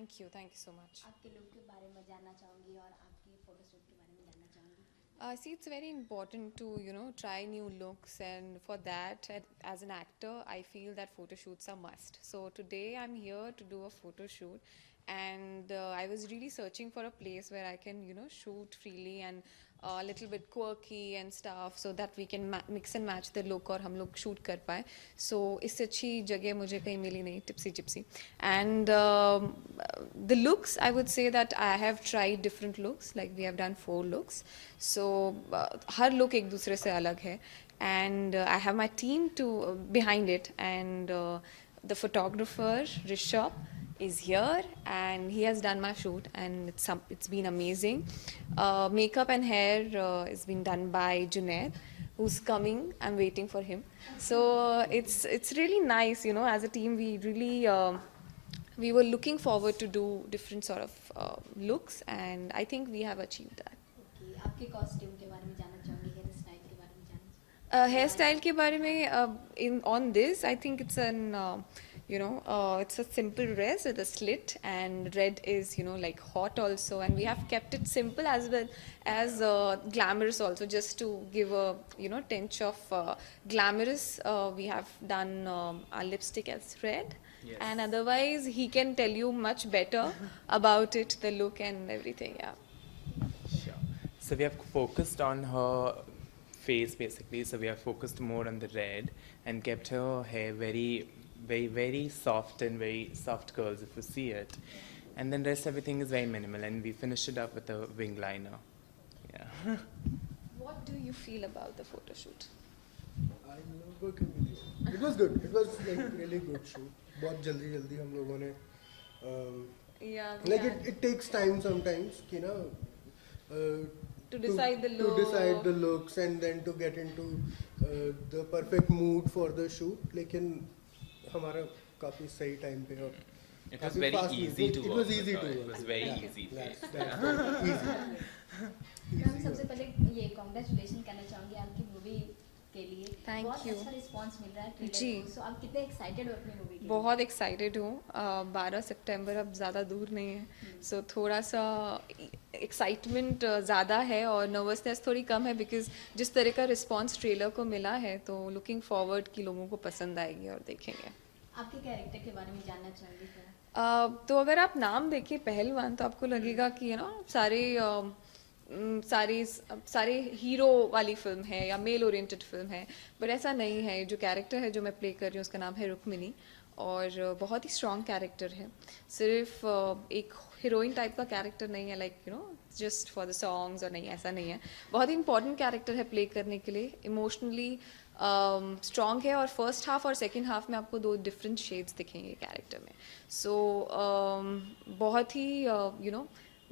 Thank you so much. आपके लुक के बारे में जानना चाहूँगी और आपके फोटोशूट के बारे में जानना चाहूँगी। See, it's very important to try new looks, and for that, as an actor, I feel that photo shoots are must. So today, I'm here to do a photo shoot, and I was really searching for a place where I can shoot freely and a little bit quirky and stuff, so that we can mix and match the look और हम लोग shoot कर पाए. So इससे अच्छी जगह मुझे कहीं मिली नहीं, tipsy gypsy. And the looks, I would say that I have tried different looks. Like we have done 4 looks. So हर look एक दूसरे से अलग है. And I have my team to behind it, and the photographer Rishabh is here, and he has done my shoot, and it's been amazing. Makeup and hair is been done by Junaid, who's coming. I'm waiting for him. So it's really nice, as a team we really we were looking forward to do different sort of looks, and I think we have achieved that. Okay, आपके कॉस्ट्यूम के बारे में जानना चाहूँगी, hair style के बारे में जानना Hair style के बारे में in on this, I think it's an it's a simple dress with a slit, and red is like hot also, and we have kept it simple as well as glamorous also, just to give a tinge of glamorous. We have done our lipstick as red. Yes. And otherwise he can tell you much better about it, the look and everything. Yeah. Sure. So we have focused on her face basically. So we have focused more on the red and kept her hair very, very, very soft and very soft curls if you see it. And then rest everything is very minimal, and we finished it up with a wing liner. Yeah. What do you feel about the photo shoot? I love working with you. It was good. It was like really good shoot. बहुत जल्दी हम लोगों ने Yeah. like it takes time sometimes कि ना To decide the to look. decide the looks and then to get into the perfect mood for the shoot. लेकिन हमारा काफी सही time पे और It was काफी very fast easy moving. to It work was with easy her. to It work. was very Yeah. easy. That's phase. very easy. Ma'am Easy सबसे work. पहले ये कॉन्ग्रेचुलेशन करना चाहूँगी आपकी मूवी के लिए। Thank बहुत you. अच्छा रिस्पांस मिल रहा है ट्रेलर जी। को। सो आप कितने एक्साइटेड हो अपनी मूवी के लिए? बहुत एक्साइटेड हूँ। 12 सितंबर अब ज़्यादा दूर नहीं है, सो थोड़ा सा एक्साइटमेंट ज़्यादा है और नर्वसनेस थोड़ी कम है, बिकॉज जिस तरह का रिस्पांस ट्रेलर को मिला है, तो लुकिंग फॉरवर्ड कि लोगों को पसंद आएगी और देखेंगे। आपके कैरेक्टर के बारे में जानना चाहूँगी थोड़ा। तो अगर आप नाम देखिए पहलवान, तो आपको लगेगा कि सारे हीरो वाली फिल्म है या मेल ओरिएंटेड फिल्म है, बट ऐसा नहीं है। जो कैरेक्टर है जो मैं प्ले कर रही हूँ उसका नाम है रुक्मिनी, और बहुत ही स्ट्रॉन्ग कैरेक्टर है। सिर्फ एक हीरोइन टाइप का कैरेक्टर नहीं है, like just for the songs, और नहीं, ऐसा नहीं है। बहुत ही इंपॉर्टेंट कैरेक्टर है प्ले करने के लिए, इमोशनली स्ट्रॉन्ग है, और फर्स्ट हाफ और सेकेंड हाफ में आपको 2 डिफरेंट शेड्स दिखेंगे कैरेक्टर में। सो बहुत ही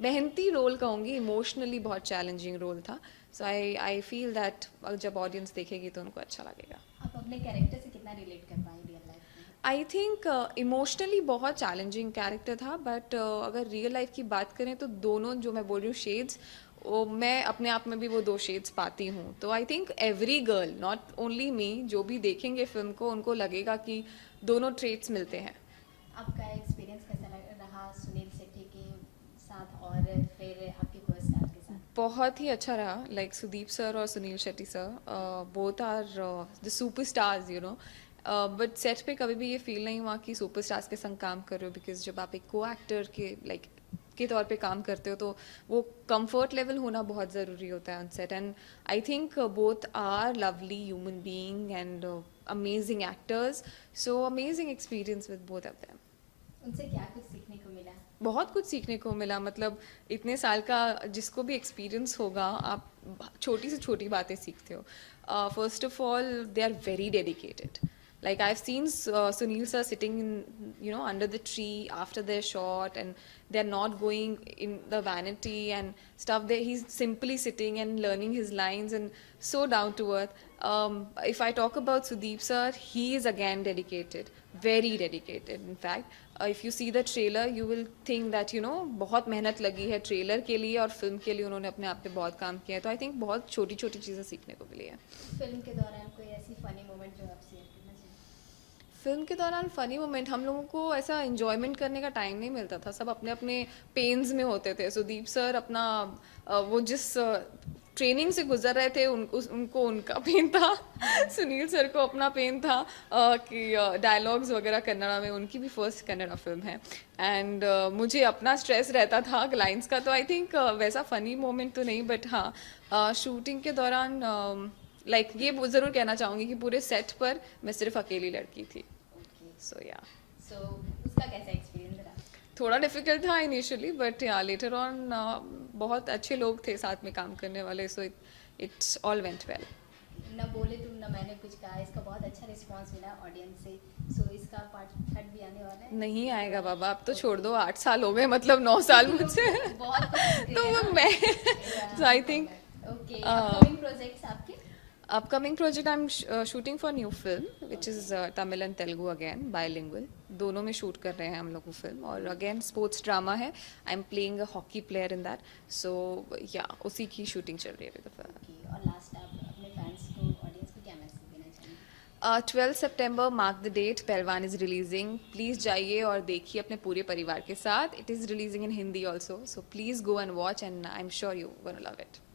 मेहनती रोल कहूँगी, इमोशनली बहुत चैलेंजिंग रोल था। सो आई फील दैट जब ऑडियंस देखेगी तो उनको अच्छा लगेगा। आप अपने कैरेक्टर से कितना रिलेट कर पाए रियल लाइफ में? आई थिंक इमोशनली बहुत चैलेंजिंग कैरेक्टर था, बट अगर रियल लाइफ की बात करें तो दोनों जो मैं बोल रही हूँ शेड्स, वो मैं अपने आप में भी वो 2 शेड्स पाती हूँ। तो I think every girl, not only me, जो भी देखेंगे फिल्म को उनको लगेगा कि दोनों ट्रेट्स मिलते हैं। आपका एक्सपीरियंस कैसा रहा सुनील शेट्टी के साथ और फिर आपके को स्टार के साथ? बहुत ही अच्छा रहा। लाइक सुदीप सर और Sunil Shetty sir both are the superstars, but set पे कभी भी ये फील नहीं हुआ कि सुपरस्टार्स के संग काम कर रहे हो, बिकॉज जब आप एक को एक्टर के तौर पे काम करते हो तो वो कंफर्ट लेवल होना बहुत ज़रूरी होता है on set. And I think both are lovely human being and amazing actors, so amazing experience with both of them. उनसे क्या कुछ सीखने को मिला? बहुत कुछ सीखने को मिला। मतलब इतने साल का जिसको भी एक्सपीरियंस होगा, आप छोटी से छोटी बातें सीखते हो। First of all, they are very dedicated. Like I've seen Sunil sir sitting in, under the tree after their shot, and they're not going in the vanity and stuff. He's simply sitting and learning his lines, and so down to earth. If I talk about Sudeep sir, he is again dedicated, very dedicated. In fact, if you see the trailer, you will think that बहुत मेहनत लगी है ट्रेलर के लिए और फिल्म के लिए, उन्होंने अपने आप पे बहुत काम किया है। तो आई थिंक बहुत छोटी छोटी चीज़ें सीखने को मिली है। फिल्म के दौरान कोई ऐसी फनी मोमेंट जो आप शेयर करना चाहिए? फिल्म के दौरान फ़नी मोमेंट, हम लोगों को ऐसा एंजॉयमेंट करने का टाइम नहीं मिलता था, सब अपने अपने पेन्स में होते थे। सुदीप सर अपना वो जिस ट्रेनिंग से गुजर रहे थे उनको उनका पेन था, सुनील सर को अपना पेन था कि डायलॉग्स वगैरह कन्नड़ा में, उनकी भी फर्स्ट कन्नड़ा फिल्म है। एंड मुझे अपना स्ट्रेस रहता था लाइंस का, तो आई थिंक वैसा फ़नी मोमेंट तो नहीं, बट हाँ शूटिंग के दौरान लाइक ये ज़रूर कहना चाहूँगी कि पूरे सेट पर मैं सिर्फ अकेली लड़की थी। सो या सो उसका कैसा एक्सपीरियंस रहा? थोड़ा डिफिकल्ट था इनिशियली, बट या लेटर ऑन बहुत अच्छे लोग थे साथ में काम करने वाले, so it's all went well. न बोले तुम न मैंने कुछ कहा, इसका बहुत अच्छा रिस्पांस मिला ऑडियंस से। सो इसका पार्ट 3 भी आने वाला है? नहीं आएगा बाबा, अब तो छोड़ दो, 8 साल हो गए, मतलब 9 साल मुझसे बहुत कुछ तो मैं so I think okay, upcoming projects आपके? upcoming project I'm shooting for new film which is Tamil and Telugu again, bilingual, दोनों में शूट कर रहे हैं हम लोग को फिल्म, और अगेन स्पोर्ट्स ड्रामा है, I am playing a hockey player in that, so या उसी की शूटिंग चल रही है अभी तो। ओके, और लास्ट आप अपने फैंस को, ऑडियंस को क्या मैसेज देना चाहेंगे? 12 सितंबर मार्क द डेट, पहलवान इज रिलीजिंग, प्लीज़ जाइए और देखिए अपने पूरे परिवार के साथ। It is releasing in Hindi also, so please go and watch and I am sure you gonna love it.